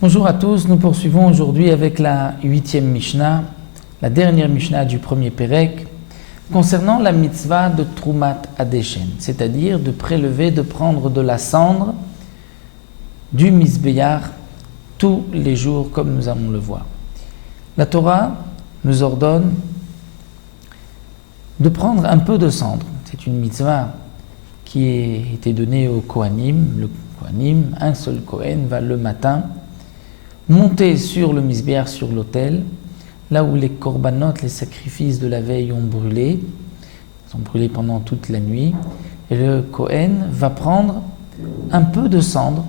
Bonjour à tous, nous poursuivons aujourd'hui avec la 8e Mishnah, la dernière Mishnah du premier Pérec, concernant la mitzvah de Trumat Hadeshen, c'est-à-dire de prélever, de prendre de la cendre du Mizbeach tous les jours, comme nous allons le voir. La Torah nous ordonne de prendre un peu de cendre. C'est une mitzvah qui a été donnée au Kohanim. Le Kohanim, un seul Kohen, va le matin monter sur le Mizbeach, sur l'autel, là où les korbanot, les sacrifices de la veille ont brûlé. Ils ont brûlé pendant toute la nuit. Et le Kohen va prendre un peu de cendre,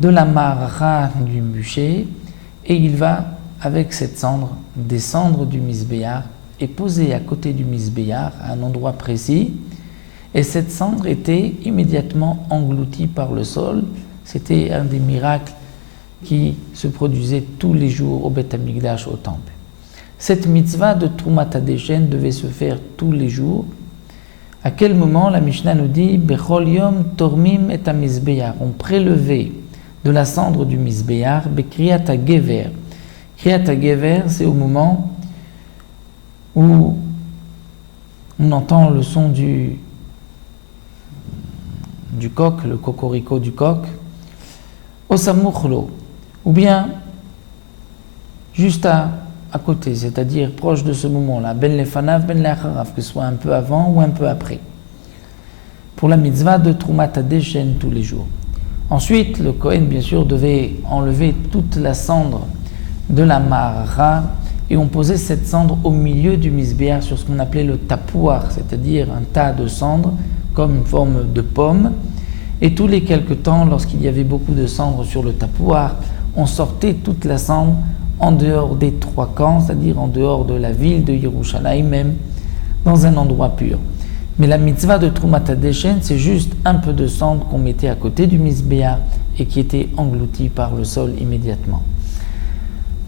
de la mara du bûcher, et il va, avec cette cendre, descendre du Mizbeach et poser à côté du Mizbeach, à un endroit précis. Et cette cendre était immédiatement engloutie par le sol. C'était un des miracles qui se produisait tous les jours au Beth Amikdash, au temple. Cette mitzvah de Trumat Hadeshen devait se faire tous les jours. À quel moment? La Mishnah nous dit Bechol yom tormim et hamizbeach. On prélevait de la cendre du Mizbeach, Bekriyat HaGever. Kriyat HaGever, c'est au moment où on entend le son du coq, le cocorico du coq, Osamuchlo, ou bien juste à côté, c'est-à-dire proche de ce moment-là, ben lefanav, ben leacharav, que ce soit un peu avant ou un peu après, pour la mitzvah de Trumat Hadeshen tous les jours. Ensuite, le Kohen, bien sûr, devait enlever toute la cendre de la mara, et on posait cette cendre au milieu du Mizbeach sur ce qu'on appelait le tapouar, c'est-à-dire un tas de cendre comme une forme de pomme. Et tous les quelques temps, lorsqu'il y avait beaucoup de cendre sur le tapouar, on sortait toute la cendre en dehors des trois camps, c'est-à-dire en dehors de la ville de Yerushalayim même, dans un endroit pur. Mais la mitzvah de Trumat Hadeshen, c'est juste un peu de cendre qu'on mettait à côté du Mizbeach et qui était englouti par le sol immédiatement.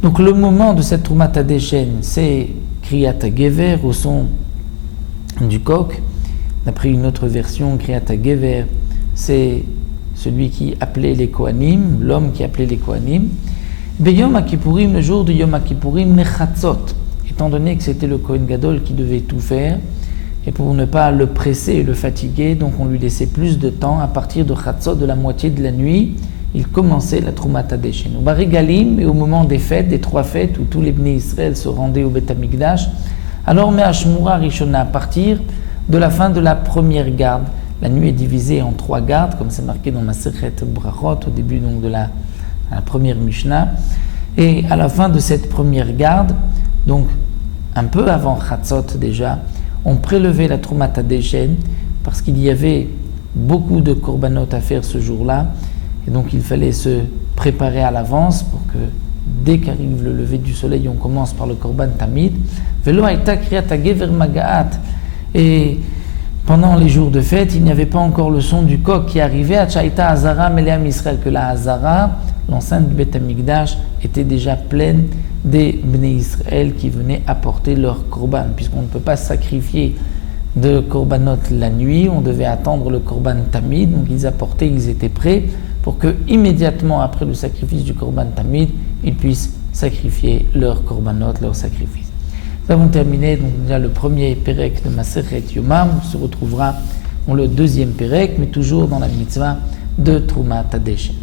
Donc le moment de cette Trumat Hadeshen, c'est Kriyat HaGever, au son du coq. D'après une autre version, Kriyat HaGever, c'est celui qui appelait les Kohanim, l'homme qui appelait les Kohanim. Beyom HaKippurim, le jour de Yom HaKippurim, Mechatzot, étant donné que c'était le Kohen Gadol qui devait tout faire, et pour ne pas le presser et le fatiguer, donc on lui laissait plus de temps. À partir de Chatzot, de la moitié de la nuit, il commençait la Trumat Hadeshen. Au Barigalim, et au moment des fêtes, des trois fêtes, où tous les Bnei Israël se rendaient au Beth Amikdash, alors Me'ashmura Rishona, à partir de la fin de la première garde. La nuit est divisée en trois gardes, comme c'est marqué dans Masechet Brachot, au début donc de la première Mishnah. Et à la fin de cette première garde, donc un peu avant Chatzot déjà, on prélevait la Trumat Hadeshen parce qu'il y avait beaucoup de korbanot à faire ce jour-là. Et donc il fallait se préparer à l'avance pour que dès qu'arrive le lever du soleil, on commence par le korban tamid. Velo haïta kriyat hagever magaat. Et pendant les jours de fête, il n'y avait pas encore le son du coq qui arrivait à Chaïta Hazara Meleam Israël, que la Hazara, l'enceinte du Beth Amikdash, était déjà pleine des Bnei Israël qui venaient apporter leur korban, puisqu'on ne peut pas sacrifier de korbanot la nuit, on devait attendre le korban tamid, donc ils apportaient, ils étaient prêts pour que immédiatement après le sacrifice du korban tamid, ils puissent sacrifier leur korbanot, leur sacrifice. Nous avons terminé donc déjà le premier Pérec de Masechet Yomam. On se retrouvera dans le deuxième Pérec, mais toujours dans la mitzvah de Trumat Hadeshen.